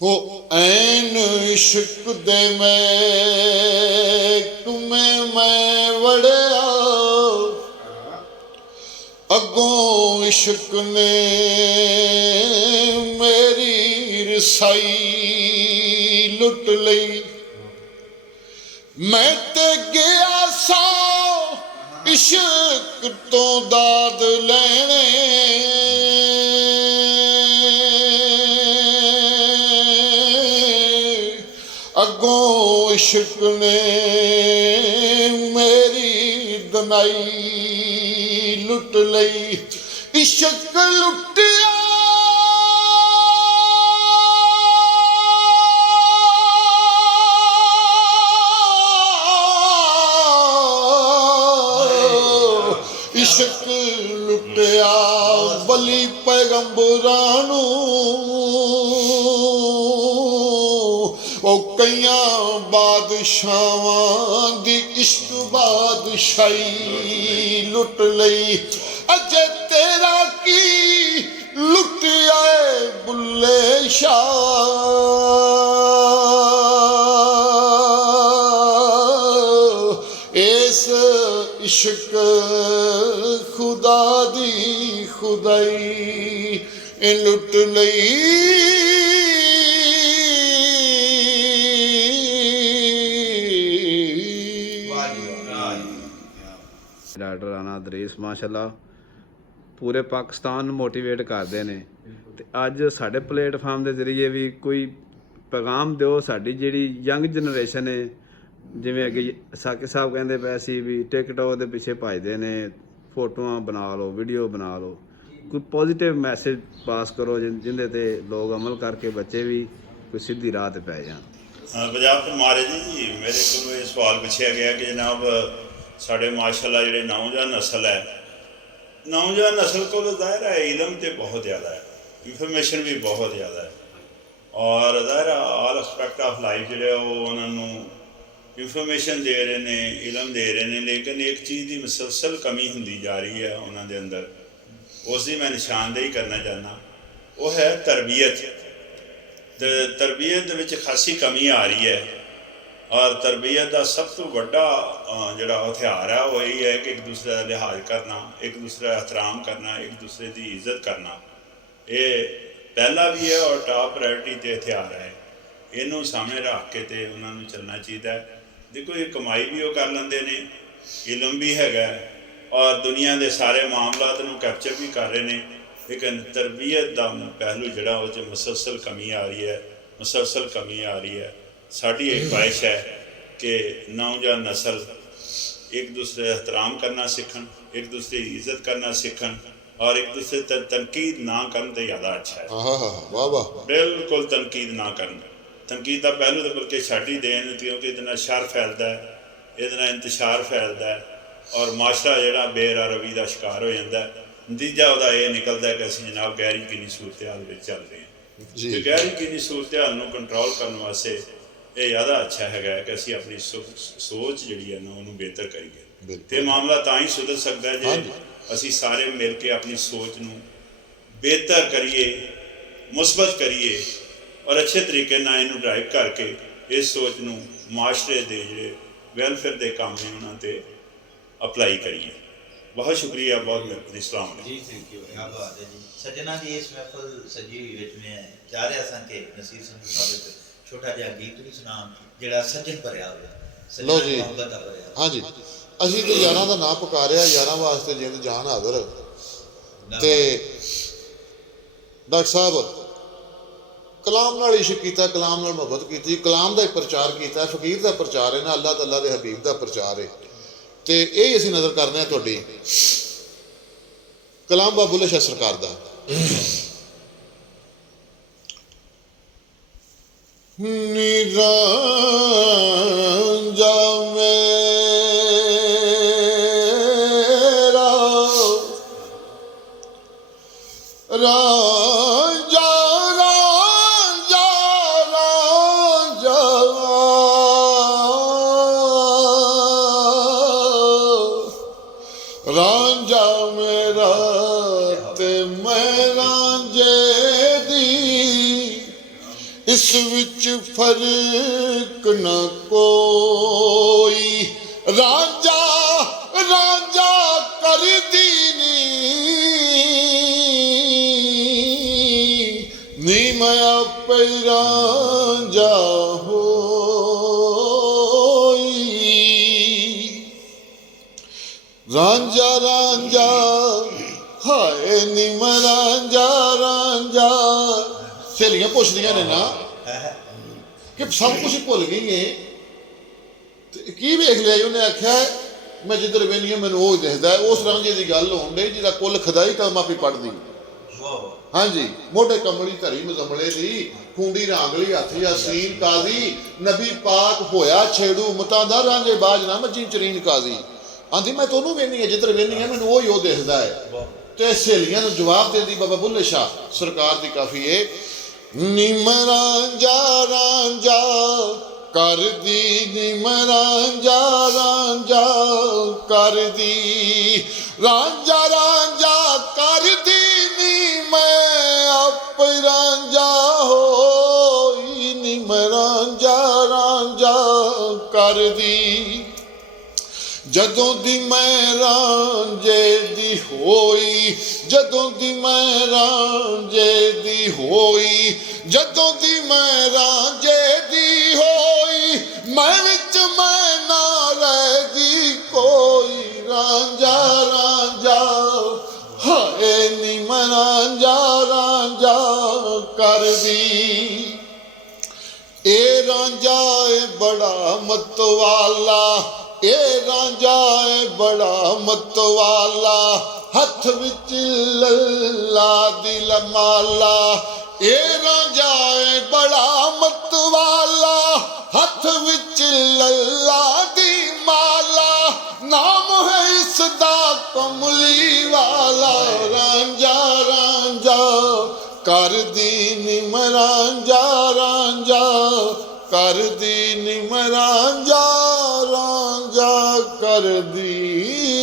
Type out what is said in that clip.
हो ऐन इश्क दे मैं वड़िया अगों इश्क ने मेरी रसाई लुट लई मैं ते गया सा इश्क तो दाद लेने अगों इश्क ने मेरी दनाई लुट लई इश्क लुटिया इश्क लुटिया बली पैगंबरां नूं ओ कईयां बादशाहां दी इश्क बादशाही लुट लई अजे तेरा की लुटिया बुल्ले शाह इस इश्क खुदा दी खुदाई लुट लई ਡਾਕਟਰ ਰਾਣਾ ਦਰੀਸ ਮਾਸ਼ਾਅੱਲਾ ਪੂਰੇ ਪਾਕਿਸਤਾਨ ਨੂੰ ਮੋਟੀਵੇਟ ਕਰਦੇ ਨੇ ਤੇ ਅੱਜ ਸਾਡੇ ਪਲੇਟਫਾਰਮ ਦੇ ਜ਼ਰੀਏ ਵੀ ਕੋਈ ਪੈਗਾਮ ਦਿਓ ਸਾਡੀ ਜਿਹੜੀ ਯੰਗ ਜਨਰੇਸ਼ਨ ਹੈ ਜਿਵੇਂ ਅੱਗੇ ਸਾਕਿਬ ਸਾਹਿਬ ਕਹਿੰਦੇ ਪਏ ਸੀ ਵੀ ਟਿਕਟੋਕ ਦੇ ਪਿੱਛੇ ਭੱਜਦੇ ਨੇ ਫੋਟੋਆਂ ਬਣਾ ਲਓ ਵੀਡੀਓ ਬਣਾ ਲਓ ਕੋਈ ਪੋਜ਼ਿਟਿਵ ਮੈਸੇਜ ਪਾਸ ਕਰੋ ਜਿਹਦੇ ਤੇ ਲੋਕ ਅਮਲ ਕਰਕੇ ਬੱਚੇ ਵੀ ਕੋਈ ਸਿੱਧੀ ਰਾਹ ਤੇ ਪੈ ਜਾਣ। ਪੰਜਾਬ ਤੋਂ ਮਹਾਰਾਜ ਜੀ ਮੇਰੇ ਕੋਲ ਇਹ ਸਵਾਲ ਪੁੱਛਿਆ ਗਿਆ ਕਿ ਜਨਾਬ ਸਾਡੇ ਮਾਸ਼ਾਅੱਲਾ ਜਿਹੜੇ ਨੌਜਵਾਨ ਨਸਲ ਹੈ ਨੌਜਵਾਨ ਨਸਲ ਕੋਲ ਜ਼ਾਹਿਰ ਹੈ ਇਲਮ ਤੇ ਬਹੁਤ ਜ਼ਿਆਦਾ ਹੈ ਇਨਫੋਰਮੇਸ਼ਨ ਵੀ ਬਹੁਤ ਜ਼ਿਆਦਾ ਹੈ ਔਰ ਜ਼ਾਹਿਰ ਆਲ ਐਸਪੈਕਟ ਆਫ ਲਾਈਫ ਜਿਹੜੇ ਉਹ ਉਹਨਾਂ ਨੂੰ ਇਨਫੋਰਮੇਸ਼ਨ ਦੇ ਰਹੇ ਨੇ ਇਲਮ ਦੇ ਰਹੇ ਨੇ ਲੇਕਿਨ ਇੱਕ ਚੀਜ਼ ਦੀ ਮੁਸਲਸਲ ਕਮੀ ਹੁੰਦੀ ਜਾ ਰਹੀ ਹੈ ਉਹਨਾਂ ਦੇ ਅੰਦਰ ਉਸ ਦੀ ਮੈਂ ਨਿਸ਼ਾਨਦੇਹੀ ਕਰਨਾ ਚਾਹੁੰਦਾ ਉਹ ਹੈ ਤਰਬੀਅਤ ਤੇ ਤਰਬੀਅਤ ਦੇ ਵਿੱਚ ਖਾਸੀ ਕਮੀ ਆ ਰਹੀ ਹੈ ਔਰ ਤਰਬੀਅਤ ਦਾ ਸਭ ਤੋਂ ਵੱਡਾ ਜਿਹੜਾ ਹਥਿਆਰ ਹੈ ਉਹ ਇਹ ਹੈ ਕਿ ਇੱਕ ਦੂਸਰੇ ਦਾ ਲਿਹਾਜ਼ ਕਰਨਾ ਇੱਕ ਦੂਸਰੇ ਦਾ ਇਹਤਰਾਮ ਕਰਨਾ ਇੱਕ ਦੂਸਰੇ ਦੀ ਇੱਜ਼ਤ ਕਰਨਾ ਇਹ ਪਹਿਲਾ ਵੀ ਹੈ ਔਰ ਟਾਪ ਪ੍ਰਾਇਰਟੀ 'ਤੇ ਹਥਿਆਰ ਹੈ ਇਹਨੂੰ ਸਾਹਮਣੇ ਰੱਖ ਕੇ ਤੇ ਉਹਨਾਂ ਨੂੰ ਚੱਲਣਾ ਚਾਹੀਦਾ ਹੈ। ਦੇਖੋ ਇਹ ਕਮਾਈ ਵੀ ਉਹ ਕਰ ਲੈਂਦੇ ਨੇ ਇਲਮ ਵੀ ਹੈਗਾ ਔਰ ਦੁਨੀਆ ਦੇ ਸਾਰੇ ਮਾਮਲਾਤ ਨੂੰ ਕੈਪਚਰ ਵੀ ਕਰ ਰਹੇ ਨੇ ਲੇਕਿਨ ਤਰਬੀਅਤ ਦਾ ਪਹਿਲੂ ਜਿਹੜਾ ਉਹ 'ਚ ਮੁਸਲਸਲ ਕਮੀ ਆ ਰਹੀ ਹੈ ਮੁਸਲਸਲ ਕਮੀ ਆ ਰਹੀ ਹੈ। ਸਾਡੀ ਇੱਕ ख्वाहिश है कि नौजवान नस्ल एक दूसरे का एहतराम करना सीखन एक दूसरे की इज्जत करना सीखन और एक दूसरे तनकीद ना करन तो ज़्यादा अच्छा है। वाह वाह बिल्कुल तनकीद ना करन तनकीद का पहलू तो बल्कि छड्ड ही देन क्योंकि ये शर फैलता है ये इंतशार फैलता है और माशरा जोड़ा बेरारवी का शिकार हो जाता है। नतीजा वह यह निकलता है कि असीं जनाब गैर यकीनी सूरत हाल में चल रहे हैं गैर यकीनी सूरत हाल को कंट्रोल करने वास्ते ये ज़्यादा अच्छा है कि असीं अपनी सोच जी है ना उन्होंने बेहतर करिए तो मामला तां ही सुधर सकता है जो असीं सारे मिल के अपनी सोच नूं बेहतर करिए मुस्बत करिए और अच्छे तरीके नाल इहनूं ड्राइव करके इस सोच नूं माशरे दे जिहड़े वैलफेयर के काम ने उन्हां ते अप्लाई करिए। बहुत शुक्रिया बहुत मेहरबानी इस्लाम जी थैंक यू क्या बात है जी सजना जी इस महफिल सजी हुई विच मैं चाह रहा सा कि नसीर संधू साहब छोटा जिहा गीत भी सुना जिहड़ा सज्जन भरिया होवे लो जी हाँ जी असीं तो यारां दा नाम पुकारिया यारां वास्ते जिंद जान हाज़र ते डॉक्टर साहब कलाम नाल इश्क कीता कलाम नाल मुहब्बत कीती कलाम दा प्रचार कीता फकीर दा प्रचार है ना अल्लाह तआला दे हबीब दा प्रचार है ते यही असीं नज़र करने तुहाडी कलाम बाबुल्ला शाह सरकार दा निरांजा मेरा रांझा रांझा रांझा रांझा मेरा ते मैं रांझे दी इस विच फर्क न कोई, रांझा रांझा कर दीनी नी मैं आपे रांझा होई। रांझा रांझा हाय नी मैं रांझा रांझा। सहेलियां पुछदियां ने ना कि सब कुछ भुल गई है की वेख लिया? उन्हें आख्या मैं जिधर वेनी हूं मैनू वो दिखता है। उस रांझे की गल होन डई जिहदा कुल खदाई कलमा पी पढ़दी। हाँ जी, मोढे कमली धरी मजमले दी, खूंडी रांगली हथ यासीन काजी, नबी पाक होया छेड़ू मतां दा, रांझे बाज ना मची चरीन काजी। आंदी मैं तोनू वेनी है जिधर वेनी है मैनू वो ही वो दिखता है। तो सहेलियां नू जवाब देंदी बाबा बुल्ले शाह सरकार दी काफी है, नी मैं रांझा रांझा कर दी, नी मैं रांझा रांझा कर दी, रांझा रांझा कर दी नी मैं आप रांझा होई, नी मैं रांझा रांझा कर दी। जदों दी मैं रांझे दी होई, जदों दी मैं रांझे दी होई, जदों दी मैं रांझे दी होई, मैं विच मैं ना रहगी कोई, रांझा रांझा हाय नी मैं रांझा रांझा कर दी। ए रांझा ए बड़ा मतवाला, ए रांझा ए बड़ा मतवाला, हथ विच लल्ला दिल माला। ए रांझा ए बड़ा मतवाला, हथ विच लल्ला दी माला, नाम है इसदा कमली वाला, रांझा रांझा कर दी नी मैं रांझा रांझा कर दी नी मैं रांझा रांझा कर दी।